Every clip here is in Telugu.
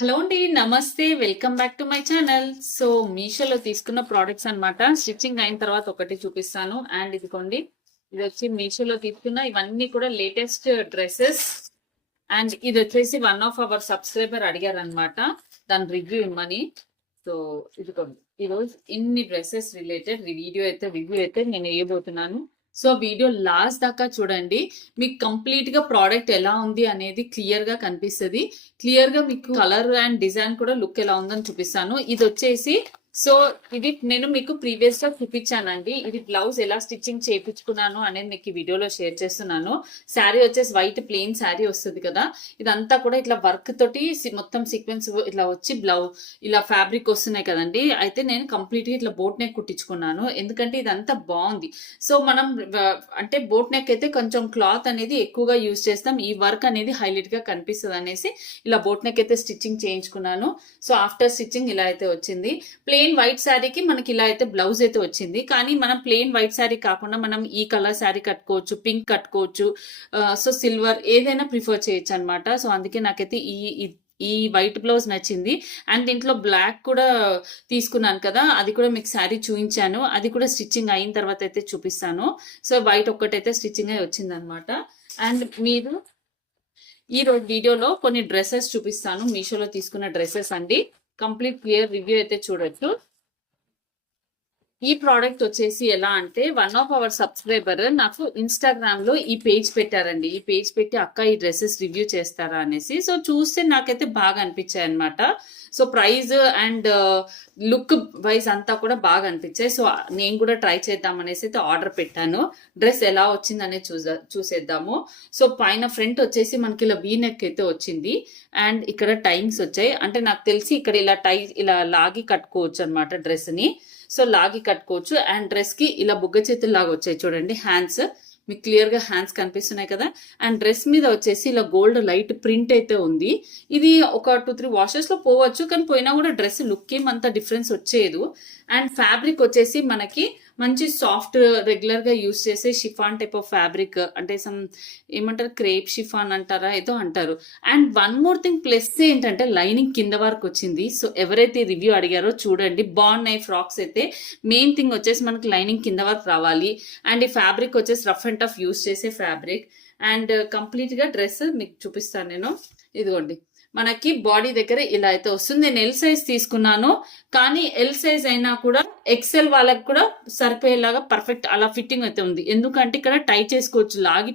హలో అండి, నమస్తే. Welcome back to my channel. So మీషోలో తీసుకున్న ప్రోడక్ట్స్ అన్నమాట. స్టిచ్చింగ్ అయిన తర్వాత ఒకటి చూపిస్తాను. అండ్ ఇదిగోండి, ఇది వచ్చి మీషోలో తీసుకున్న ఇవన్నీ కూడా లేటెస్ట్ డ్రెస్సెస్. అండ్ ఇది వచ్చేసి వన్ ఆఫ్ అవర్ సబ్స్క్రైబర్ అడిగారు అనమాట, దాని రివ్యూ ఇమ్మని. సో ఇదిగోండి, ఈరోజు ఇన్ని డ్రెస్సెస్ రిలేటెడ్ రివ్యూ అయితే నేను వేయబోతున్నాను. సో వీడియో లాస్ట్ దాకా చూడండి, మీకు కంప్లీట్ గా ప్రోడక్ట్ ఎలా ఉంది అనేది క్లియర్ గా కనిపిస్తుంది. క్లియర్ గా మీకు కలర్ అండ్ డిజైన్ కూడా లుక్ ఎలా ఉందని చూపిస్తాను. ఇది వచ్చేసి సో ఇది నేను మీకు ప్రీవియస్ గా చూపించానండి. ఇది బ్లౌజ్ ఎలా స్టిచ్చింగ్ చేయించుకున్నాను అనేది మీకు ఈ వీడియోలో షేర్ చేస్తున్నాను. శారీ వచ్చేసి వైట్ ప్లెయిన్ శారీ వస్తుంది కదా, ఇదంతా కూడా ఇట్లా వర్క్ తోటి మొత్తం సీక్వెన్స్ ఇట్లా వచ్చి ఇలా ఫ్యాబ్రిక్ వస్తున్నాయి కదండి. అయితే నేను కంప్లీట్ గా ఇట్లా బోట్ నెక్ కుట్టించుకున్నాను, ఎందుకంటే ఇదంతా బాగుంది. సో మనం అంటే బోట్ నెక్ అయితే కొంచెం క్లాత్ అనేది ఎక్కువగా యూజ్ చేస్తాం, ఈ వర్క్ అనేది హైలైట్ గా కనిపిస్తుంది అనేసి ఇలా బోట్ నెక్ అయితే స్టిచ్చింగ్ చేయించుకున్నాను. సో ఆఫ్టర్ స్టిచ్చింగ్ ఇలా అయితే వచ్చింది. ప్లెయిన్ వైట్ శారీకి మనకి ఇలా అయితే బ్లౌజ్ అయితే వచ్చింది. కానీ మనం ప్లెయిన్ వైట్ శారీ కాకుండా మనం ఈ కలర్ శారీ కట్టుకోవచ్చు, పింక్ కట్టుకోవచ్చు, సో సిల్వర్ ఏదైనా ప్రిఫర్ చేయొచ్చు అనమాట. సో అందుకే నాకైతే ఈ వైట్ బ్లౌజ్ నచ్చింది. అండ్ దీంట్లో బ్లాక్ కూడా తీసుకున్నాను కదా, అది కూడా మీకు శారీ చూపించాను, అది కూడా స్టిచ్చింగ్ అయిన తర్వాత అయితే చూపిస్తాను. సో వైట్ ఒక్కటైతే స్టిచ్చింగ్ అయి వచ్చింది అనమాట. అండ్ మీరు ఈ రోజు వీడియోలో కొన్ని డ్రెస్సెస్ చూపిస్తాను, మీషోలో తీసుకున్న డ్రెస్సెస్ అండి. కంప్లీట్ క్లియర్ రివ్యూ అయితే చూడొచ్చు. ఈ ప్రోడక్ట్ వచ్చేసి ఎలా అంటే, వన్ ఆఫ్ అవర్ సబ్స్క్రైబర్ నాకు ఇన్స్టాగ్రామ్ లో ఈ పేజ్ పెట్టారండి. ఈ పేజ్ పెట్టి అక్క ఈ డ్రెస్సెస్ రివ్యూ చేస్తారా అనేసి. సో చూస్తే నాకైతే బాగా అనిపించాయి అనమాట. So price and look wise అంతా కూడా బాగా అనిపించాయి. సో నేను కూడా ట్రై చేద్దాం అనేసి అయితే ఆర్డర్ పెట్టాను. డ్రెస్ ఎలా వచ్చింది అనేది చూసేద్దాము. సో పైన ఫ్రంట్ వచ్చేసి మనకి ఇలా వీ నెక్ అయితే వచ్చింది. అండ్ ఇక్కడ టైమ్స్ వచ్చాయి, అంటే నాకు తెలిసి ఇక్కడ ఇలా లాగి కట్టుకోవచ్చు అనమాట డ్రెస్ ని. సో లాగి కట్టుకోవచ్చు. అండ్ డ్రెస్ కి ఇలా బుగ్గ చేతులు లాగా వచ్చాయి చూడండి, హ్యాండ్స్ మీకు క్లియర్ గా హ్యాండ్స్ కనిపిస్తున్నాయి కదా. అండ్ డ్రెస్ మీద వచ్చేసి ఇలా గోల్డ్ లైట్ ప్రింట్ అయితే ఉంది. ఇది ఒక 2-3 వాషెస్ లో పోవచ్చు, కానీ పోయినా కూడా డ్రెస్ లుక్ ఏమంత డిఫరెన్స్ వచ్చేది. అండ్ ఫ్యాబ్రిక్ వచ్చేసి మనకి మంచి సాఫ్ట్, రెగ్యులర్ గా యూస్ చేసే షిఫాన్ టైప్ ఆఫ్ ఫ్యాబ్రిక్, అంటే సమ్ ఏమంటారు, క్రేప్ షిఫాన్ అంటారా ఏదో అంటారు. And one more thing plus ఏంటంటే లైనింగ్ కింద వరకు వచ్చింది. సో ఎవరైతే రివ్యూ అడిగారో చూడండి, బాగున్నాయి ఫ్రాక్స్ అయితే. మెయిన్ థింగ్ వచ్చేసి మనకి లైనింగ్ కింద వరకు రావాలి. అండ్ ఈ ఫ్యాబ్రిక్ వచ్చేసి రఫ్ అండ్ టఫ్ యూస్ చేసే ఫ్యాబ్రిక్. అండ్ కంప్లీట్ గా డ్రెస్ మీకు చూపిస్తాను నేను. ఇదిగోండి, మనకి బాడీ దగ్గర ఇలా అయితే వస్తుంది. నేను ఎల్ సైజ్ తీసుకున్నాను, కానీ ఎల్ సైజ్ అయినా కూడా ఎక్సెల్ వాళ్ళకి కూడా సరిపోయేలాగా పర్ఫెక్ట్ అలా ఫిట్టింగ్ అయితే ఉంది. ఎందుకంటే ఇక్కడ టై చేసుకోవచ్చు, లాగి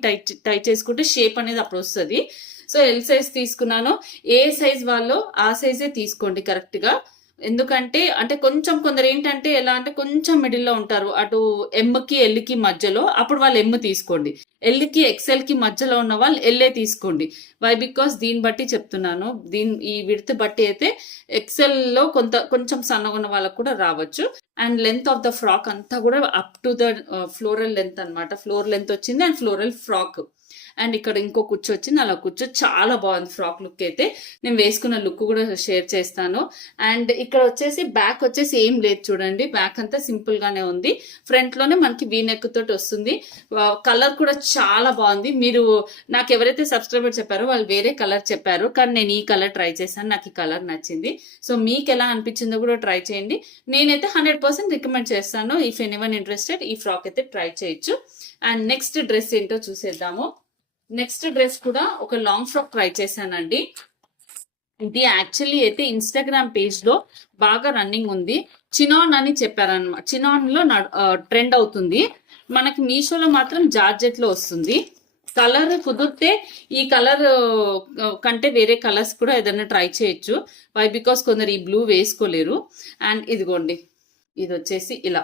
టై చేసుకుంటే షేప్ అనేది అప్పుడు వస్తుంది. సో ఎల్ సైజ్ తీసుకున్నాను. ఏ సైజ్ వాళ్ళు ఆ సైజే తీసుకోండి కరెక్ట్ గా. ఎందుకంటే అంటే కొంచెం కొందరు ఏంటంటే ఎలా అంటే కొంచెం మిడిల్లో ఉంటారు, అటు ఎంకి ఎల్కి మధ్యలో, అప్పుడు వాళ్ళు ఎమ్ తీసుకోండి. ఎల్కి ఎక్సెల్ కి మధ్యలో ఉన్న వాళ్ళు ఎల్ఏ తీసుకోండి. వై బికాస్ దీన్ని బట్టి చెప్తున్నాను, ఈ విడత్ బట్టి అయితే ఎక్సెల్ లో కొంచెం సన్నగా ఉన్న వాళ్ళకు కూడా రావచ్చు. And length of the frock అంతా కూడా up to the floral length అనమాట. ఫ్లోర్ లెంత్ వచ్చింది అండ్ ఫ్లోరల్ ఫ్రాక్. అండ్ ఇక్కడ ఇంకో కుచ్చు వచ్చింది, అలా కుచ్చు చాలా బాగుంది. ఫ్రాక్ లుక్ అయితే నేను వేసుకున్న లుక్ కూడా షేర్ చేస్తాను. అండ్ ఇక్కడ వచ్చేసి బ్యాక్ వచ్చేసి ఏం లేదు చూడండి, బ్యాక్ అంతా సింపుల్ గానే ఉంది. ఫ్రంట్ లోనే మనకి వీ నెక్ తోటి వస్తుంది. కలర్ కూడా చాలా బాగుంది. మీరు నాకు ఎవరైతే సబ్స్క్రైబర్ చెప్పారో వాళ్ళు వేరే కలర్ చెప్పారు, కానీ నేను ఈ కలర్ ట్రై చేశాను, నాకు ఈ కలర్ నచ్చింది. సో మీకు ఎలా అనిపించిందో కూడా ట్రై చేయండి. నేనైతే 100% రికమెండ్ చేస్తాను. ఇఫ్ ఎనీవన్ ఇంట్రెస్టెడ్ ఈ ఫ్రాక్ అయితే ట్రై చేయొచ్చు. అండ్ నెక్స్ట్ డ్రెస్ ఏంటో చూసేద్దాము. నెక్స్ట్ డ్రెస్ కూడా ఒక లాంగ్ ఫ్రాక్ ట్రై చేశానండి. ఇది యాక్చువల్లీ అయితే ఇన్స్టాగ్రామ్ పేజ్ లో బాగా రన్నింగ్ ఉంది. చినాన్ అని చెప్పారనమాట. చినాన్ లో ట్రెండ్ అవుతుంది. మనకి మీషోలో మాత్రం జార్జెట్ లో వస్తుంది. కలర్ కుదిరితే ఈ కలర్ కంటే వేరే కలర్స్ కూడా ఏదైనా ట్రై చేయొచ్చు. వై బికాస్ కొందరు ఈ బ్లూ వేసుకోలేరు. అండ్ ఇదిగోండి, ఇది వచ్చేసి ఇలా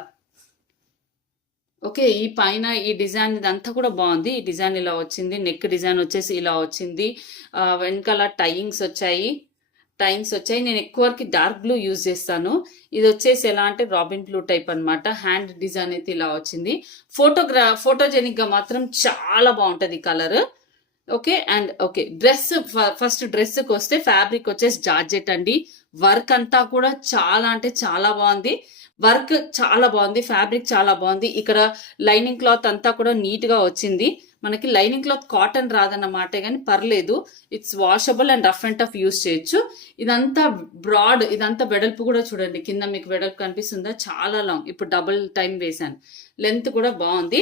ఓకే. ఈ పైన ఈ డిజైన్ ఇదంతా కూడా బాగుంది. ఈ డిజైన్ ఇలా వచ్చింది, నెక్ డిజైన్ వచ్చేసి ఇలా వచ్చింది. వెనకాల టైయింగ్స్ వచ్చాయి. నేను ఎక్కువ వరకు డార్క్ బ్లూ యూజ్ చేస్తాను. ఇది వచ్చేసి ఎలా అంటే రాబిన్ బ్లూ టైప్ అనమాట. హ్యాండ్ డిజైన్ అయితే ఇలా వచ్చింది. ఫోటోజెనిక్ గా మాత్రం చాలా బాగుంటది colour. Okay. And okay, dress first dress కి వస్తే ఫ్యాబ్రిక్ వచ్చేసి జార్జెట్ అండి. వర్క్ అంతా కూడా చాలా అంటే చాలా బాగుంది. వర్క్ చాలా బాగుంది, ఫ్యాబ్రిక్ చాలా బాగుంది. ఇక్కడ లైనింగ్ క్లాత్ అంతా కూడా నీట్ గా వచ్చింది. మనకి లైనింగ్ క్లాత్ కాటన్ రాదన్నమాట, కానీ పర్లేదు, it's washable and rough and tough use చేయొచ్చు. ఇదంతా బ్రాడ్, ఇదంతా వెడల్పు కూడా చూడండి, కింద మీకు వెడల్పు కనిపిస్తుందా, చాలా లాంగ్. ఇప్పుడు డబుల్ టైం వేసాను, లెంత్ కూడా బాగుంది.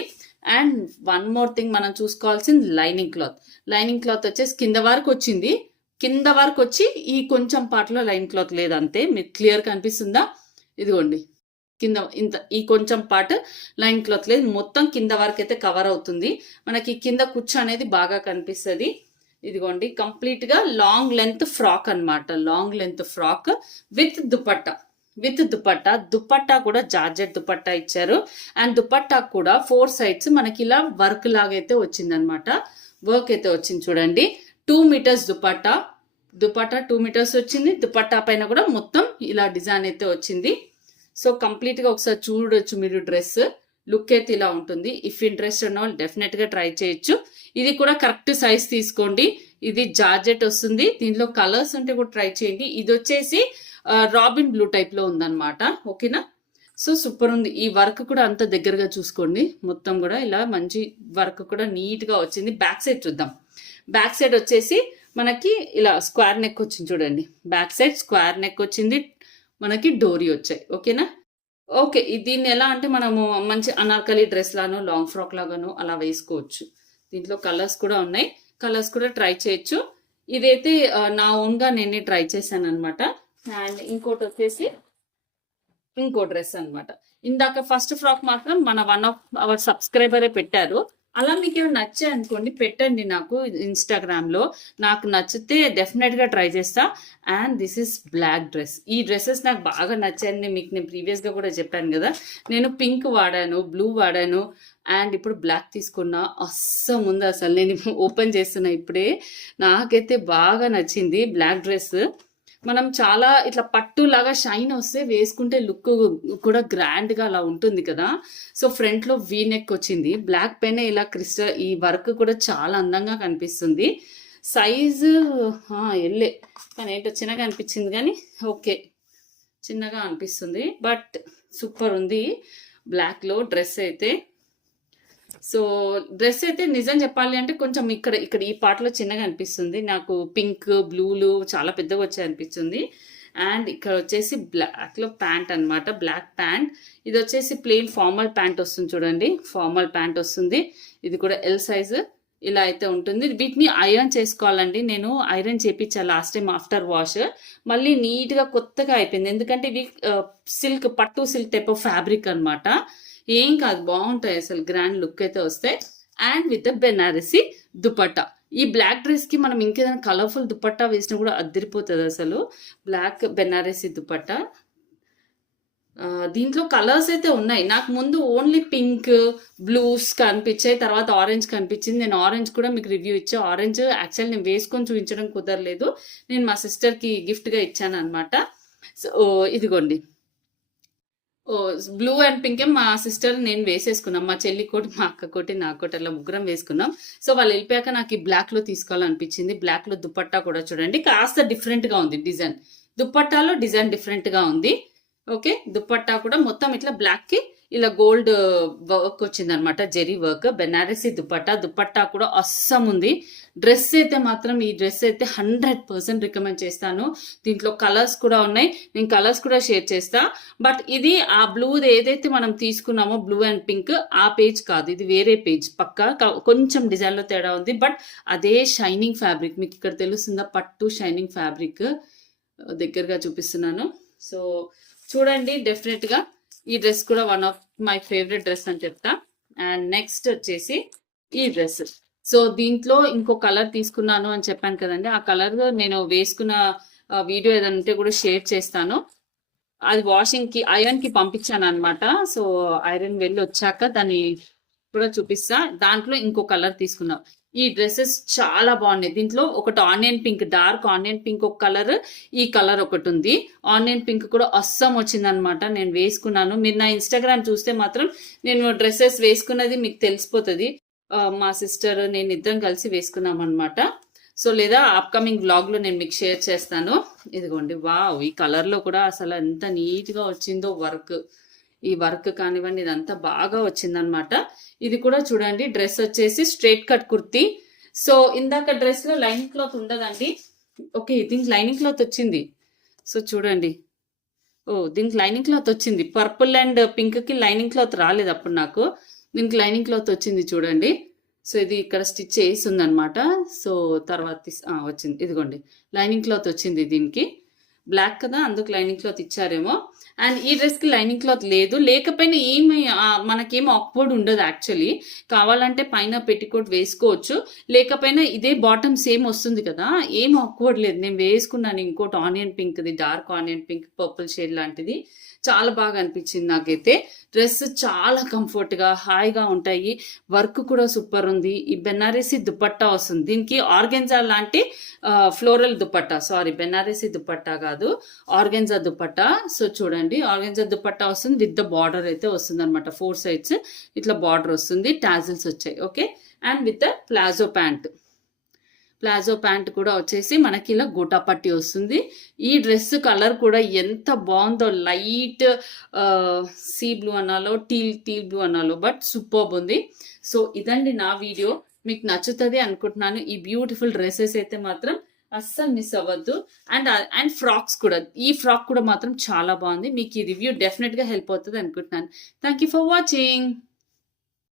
అండ్ వన్ మోర్ థింగ్ మనం చూసుకోవాల్సింది లైనింగ్ క్లాత్. లైనింగ్ క్లాత్ వచ్చేసి కింద వరకు వచ్చింది, కింద వరకు వచ్చి ఈ కొంచెం పార్ట్లో లైనింగ్ క్లాత్ లేదు, అంతే. మీకు క్లియర్ కనిపిస్తుందా, ఇదిగోండి కింద ఇంత ఈ కొంచెం పార్ట్ లైన్ క్లాత్ లేదు, మొత్తం కింద వరకు అయితే కవర్ అవుతుంది. మనకి కింద కుచ్చు అనేది బాగా కనిపిస్తుంది. ఇదిగోండి కంప్లీట్ గా లాంగ్ లెంత్ ఫ్రాక్ అన్నమాట, long length frock with dupatta. Dupatta కూడా జార్జెట్ దుపట్టా ఇచ్చారు. అండ్ దుపట్టా కూడా 4 సైడ్స్ మనకి ఇలా వర్క్ లాగా అయితే వచ్చిందనమాట, వర్క్ అయితే వచ్చింది చూడండి. 2 మీటర్స్ దుపట్టా 2 మీటర్స్ వచ్చింది. దుపట్టా పైన కూడా మొత్తం ఇలా డిజైన్ అయితే వచ్చింది. సో కంప్లీట్ గా ఒకసారి చూడొచ్చు మీరు, డ్రెస్ లుక్ అయితే ఇలా ఉంటుంది. ఇఫ్ ఇంట్రెస్ట్ ఉన్న వాళ్ళు డెఫినెట్ గా ట్రై చేయొచ్చు. ఇది కూడా కరెక్ట్ సైజ్ తీసుకోండి. ఇది జార్జెట్ వస్తుంది, దీంట్లో కలర్స్ ఉంటే కూడా ట్రై చేయండి. ఇది వచ్చేసి రాబిన్ బ్లూ టైప్ లో ఉందన్నమాట, ఓకేనా. సో సూపర్ ఉంది. ఈ వర్క్ కూడా అంత దగ్గరగా చూసుకోండి, మొత్తం కూడా ఇలా మంచి వర్క్ కూడా నీట్ గా వచ్చింది. బ్యాక్ సైడ్ చూద్దాం. బ్యాక్ సైడ్ వచ్చేసి మనకి ఇలా స్క్వేర్ నెక్ వచ్చింది చూడండి, బ్యాక్ సైడ్ స్క్వేర్ నెక్ వచ్చింది, మనకి డోరీ వచ్చాయి, ఓకేనా. ఓకే, దీన్ని ఎలా అంటే మనము మంచి అనార్కలి డ్రెస్ లానో లాంగ్ ఫ్రాక్ లాగానో అలా వేసుకోవచ్చు. దీంట్లో కలర్స్ కూడా ఉన్నాయి, కలర్స్ కూడా ట్రై చేయొచ్చు. ఇదైతే నా ఓన్ గా నేనే ట్రై చేశాను అనమాట. అండ్ ఇంకోటి వచ్చేసి ఇంకో డ్రెస్ అనమాట. ఇందాక ఫస్ట్ ఫ్రాక్ మాత్రం మన వన్ ఆఫ్ అవర్ సబ్స్క్రైబరే పెట్టారు. అలా మీకు ఏమైనా నచ్చాయి అనుకోండి, పెట్టండి నాకు ఇన్స్టాగ్రామ్ లో. నాకు నచ్చితే డెఫినెట్ గా ట్రై చేస్తా. And this is black dress. ఈ డ్రెస్సెస్ నాకు బాగా నచ్చాయని మీకు నేను ప్రీవియస్ గా కూడా చెప్పాను కదా. నేను పింక్ వాడాను, బ్లూ వాడాను, అండ్ ఇప్పుడు బ్లాక్ తీసుకున్నా. అస్సలు ఉంది, అసలు నేను ఓపెన్ చేస్తున్నా ఇప్పుడే. నాకైతే బాగా నచ్చింది బ్లాక్ డ్రెస్. మనం చాలా ఇట్లా పట్టు లాగా షైన్ వస్తే వేసుకుంటే లుక్ కూడా గ్రాండ్ గా అలా ఉంటుంది కదా. సో ఫ్రంట్ లో వీ నెక్ వచ్చింది, బ్లాక్ పైన ఇలా క్రిస్టల్, ఈ వర్క్ కూడా చాలా అందంగా కనిపిస్తుంది. సైజు ఎల్లే, కానీ ఏంటో చిన్నగా అనిపించింది, కానీ ఓకే చిన్నగా అనిపిస్తుంది, బట్ సూపర్ ఉంది బ్లాక్ లో డ్రెస్ అయితే. సో డ్రెస్ అయితే నిజం చెప్పాలి అంటే కొంచెం ఇక్కడ ఈ పార్ట్లో చిన్నగా అనిపిస్తుంది నాకు. పింక్ బ్లూలు చాలా పెద్దగా వచ్చాయి అనిపిస్తుంది. అండ్ ఇక్కడ వచ్చేసి బ్లాక్ లో ప్యాంట్ అనమాట, బ్లాక్ ప్యాంట్. ఇది వచ్చేసి ప్లెయిన్ ఫార్మల్ ప్యాంట్ వస్తుంది చూడండి, ఫార్మల్ ప్యాంట్ వస్తుంది. ఇది కూడా ఎల్ సైజు ఇలా అయితే ఉంటుంది. వీటిని ఐరన్ చేసుకోవాలండి, నేను ఐరన్ చేపించాను లాస్ట్ టైం ఆఫ్టర్ వాష్. మళ్ళీ నీట్ గా కొత్తగా అయిపోయింది, ఎందుకంటే ఇవి సిల్క్, పట్టు సిల్క్ టైప్ ఆఫ్ ఫ్యాబ్రిక్ అనమాట. ఏం కాదు, బాగుంటాయి అసలు, గ్రాండ్ లుక్ అయితే వస్తాయి. And with Banarasi dupatta. ఈ బ్లాక్ డ్రెస్ కి మనం ఇంకేదైనా కలర్ఫుల్ దుపట్టా వేసినా కూడా అదిరిపోతుంది అసలు. బ్లాక్ బెనారసి దుపట్టా. దీంట్లో కలర్స్ అయితే ఉన్నాయి. నాకు ముందు ఓన్లీ పింక్ బ్లూస్ కనిపించాయి, తర్వాత ఆరెంజ్ కనిపించింది. నేను ఆరెంజ్ కూడా మీకు రివ్యూ ఇచ్చా. ఆరెంజ్ యాక్చువల్ నేను వేసుకొని చూపించడం కుదరలేదు, నేను మా సిస్టర్కి గిఫ్ట్గా ఇచ్చాను అనమాట. సో ఇదిగోండి, బ్లూ అండ్ పింక్ మా సిస్టర్ నేను వేసేసుకున్నాం, మా చెల్లి కోటి, మా అక్క కోటి, నా కోటి, అలా ముగ్గురం వేసుకున్నాం. సో వాళ్ళు వెళ్ళిపోయాక నాకు ఈ బ్లాక్ లో తీసుకోవాలనిపించింది. బ్లాక్ లో దుపట్టా కూడా చూడండి, కాస్త డిఫరెంట్ గా ఉంది డిజైన్. దుపట్టాలో డిజైన్ డిఫరెంట్ గా ఉంది. ఓకే, దుపట్టా కూడా మొత్తం ఇట్లా బ్లాక్ కి ఇలా గోల్డ్ వర్క్ వచ్చింది అనమాట, జెరీ వర్క్. బెనారసి దుపట్టా కూడా అస్సం ఉంది. డ్రెస్ అయితే మాత్రం, ఈ డ్రెస్ అయితే 100% రికమెండ్ చేస్తాను. దీంట్లో కలర్స్ కూడా ఉన్నాయి, నేను కలర్స్ కూడా షేర్ చేస్తా. బట్ ఇది ఆ బ్లూ ఏదైతే మనం తీసుకున్నామో, బ్లూ అండ్ పింక్, ఆ పేజ్ కాదు, ఇది వేరే పేజ్ పక్కా. కొంచెం డిజైన్ లో తేడా ఉంది, బట్ అదే షైనింగ్ ఫ్యాబ్రిక్. మీకు ఇక్కడ తెలుస్తుందా, పట్టు షైనింగ్ ఫ్యాబ్రిక్. దగ్గరగా చూపిస్తున్నాను, సో చూడండి. డెఫినెట్ గా ఈ డ్రెస్ కూడా one of my favourite dress అని చెప్తా. అండ్ నెక్స్ట్ వచ్చేసి ఈ డ్రెస్. సో దీంట్లో ఇంకో కలర్ తీసుకున్నాను అని చెప్పాను కదండి, ఆ కలర్ నేను వేసుకున్న వీడియో ఏదంటే కూడా షేర్ చేస్తాను. అది వాషింగ్ కి, ఐరన్ కి పంపించాను అనమాట. సో ఐరన్ వెళ్ళి వచ్చాక దాన్ని కూడా చూపిస్తా. దాంట్లో ఇంకో కలర్ తీసుకున్నాం. ఈ డ్రెస్సెస్ చాలా బాగున్నాయి. దీంట్లో ఒకటి onion pink, dark onion pink ఒక కలర్, ఈ కలర్ ఒకటి ఉంది. ఆనియన్ పింక్ కూడా అస్సం వచ్చింది అనమాట, నేను వేసుకున్నాను. మీరు నా ఇన్స్టాగ్రామ్ చూస్తే మాత్రం నేను డ్రెస్సెస్ వేసుకున్నది మీకు తెలిసిపోతుంది. మా సిస్టర్ నేను ఇద్దరం కలిసి వేసుకున్నాం అనమాట. సో లేదా అప్కమింగ్ వ్లాగ్ లో నేను మీకు షేర్ చేస్తాను. ఇదిగోండి, వావ్, ఈ కలర్ లో కూడా అసలు ఎంత నీట్ గా వచ్చిందో వర్క్. ఈ వర్క్ కానివ్వండి ఇదంతా బాగా వచ్చిందనమాట. ఇది కూడా చూడండి, డ్రెస్ వచ్చేసి స్ట్రైట్ కట్ కుర్తీ. సో ఇందాక డ్రెస్ లో లైనింగ్ క్లాత్ ఉండదండి. ఓకే, దీనికి లైనింగ్ క్లాత్ వచ్చింది. సో చూడండి, దీనికి లైనింగ్ క్లాత్ వచ్చింది. పర్పుల్ అండ్ పింక్ కి లైనింగ్ క్లాత్ రాలేదు అప్పుడు నాకు. దీనికి లైనింగ్ క్లాత్ వచ్చింది చూడండి. సో ఇది ఇక్కడ స్టిచ్ చేసి ఉందనమాట. సో తర్వాత వచ్చింది, ఇదిగోండి లైనింగ్ క్లాత్ వచ్చింది. దీనికి బ్లాక్ కదా, అందుకు లైనింగ్ క్లాత్ ఇచ్చారేమో. అండ్ ఈ డ్రెస్కి లైనింగ్ క్లాత్ లేదు, లేకపోయినా ఏమి మనకేం ఆక్వర్డ్ ఉండదు యాక్చువల్లీ. కావాలంటే పైన పెట్టికోట్ వేసుకోవచ్చు, లేకపోయినా ఇదే బాటమ్ సేమ్ వస్తుంది కదా, ఏం ఆక్వర్డ్ లేదు. నేను వేసుకున్నాను ఇంకోటి ఆనియన్ పింక్ది, dark onion pink purple shade లాంటిది. చాలా బాగా అనిపించింది నాకైతే. డ్రెస్ చాలా కంఫర్ట్గా హాయిగా ఉంటాయి. వర్క్ కూడా సూపర్ ఉంది. ఈ బెనారసీ దుపట్టా వస్తుంది, దీనికి ఆర్గెన్జా లాంటి ఫ్లోరల్ దుపట్టా, సారీ బెనారసీ దుపట్టా కాదు, ఆర్గెన్జా దుపట్టా. సో చూడండి, ఆర్గెన్జా దుపట్టా వస్తుంది విత్ ద బార్డర్ అయితే వస్తుంది అనమాట. 4 సైడ్స్ ఇట్లా బార్డర్ వస్తుంది, టాజిల్స్ వచ్చాయి. Okay, and with the palazzo pant. Palazzo pant కూడా వచ్చేసి మనకి ఇలా గోటా పట్టి వస్తుంది. ఈ డ్రెస్ కలర్ కూడా ఎంత బాగుందో, లైట్ సీ బ్లూ అనాలో టీల్ బ్లూ అనాలో, బట్ సూపర్బ్ ఉంది. సో ఇదండి నా వీడియో, మీకు నచ్చుతుంది అనుకుంటున్నాను. ఈ బ్యూటిఫుల్ డ్రెస్సెస్ అయితే మాత్రం అస్సలు మిస్ అవ్వద్దు. అండ్ ఫ్రాక్స్ కూడా, ఈ ఫ్రాక్ కూడా మాత్రం చాలా బాగుంది. మీకు ఈ రివ్యూ డెఫినెట్గా హెల్ప్ అవుతుంది అనుకుంటున్నాను. Thank you for watching.